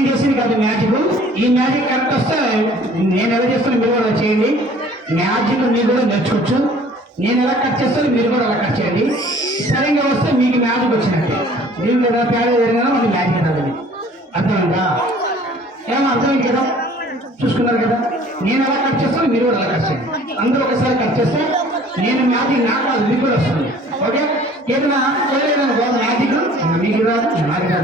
నేను చేసింది కాదు మ్యాజిక్. ఈ మ్యాజిక్ కరెక్ట్ వస్తే నేను ఎలా చేస్తాను మీరు కూడా చేయండి. మ్యాజిక్ మీరు కూడా నేర్చుకోవచ్చు. నేను ఎలా కట్ చేస్తాను మీరు కూడా అలా కట్ చేయండి. సరిగ్గా వస్తే మీకు మ్యాజిక్ వచ్చినట్టే. దీంట్లో ఏదైనా తేడా జరిగినా మళ్ళీ మ్యాజిక్ రాదు. అర్థమైందా? ఏమో అర్థమైంది కదా, చూసుకున్నారు కదా. నేను ఎలా కట్ చేస్తాను మీరు కూడా అలా కట్ చేయండి. అందరూ ఒకసారి కట్ చేస్తే నేను మ్యాజిక్ నాకు కాదు మీకు కూడా వస్తుంది. ఓకే, ఏదైనా మ్యాజిక్ మీకు రాదు నాకు రాదు.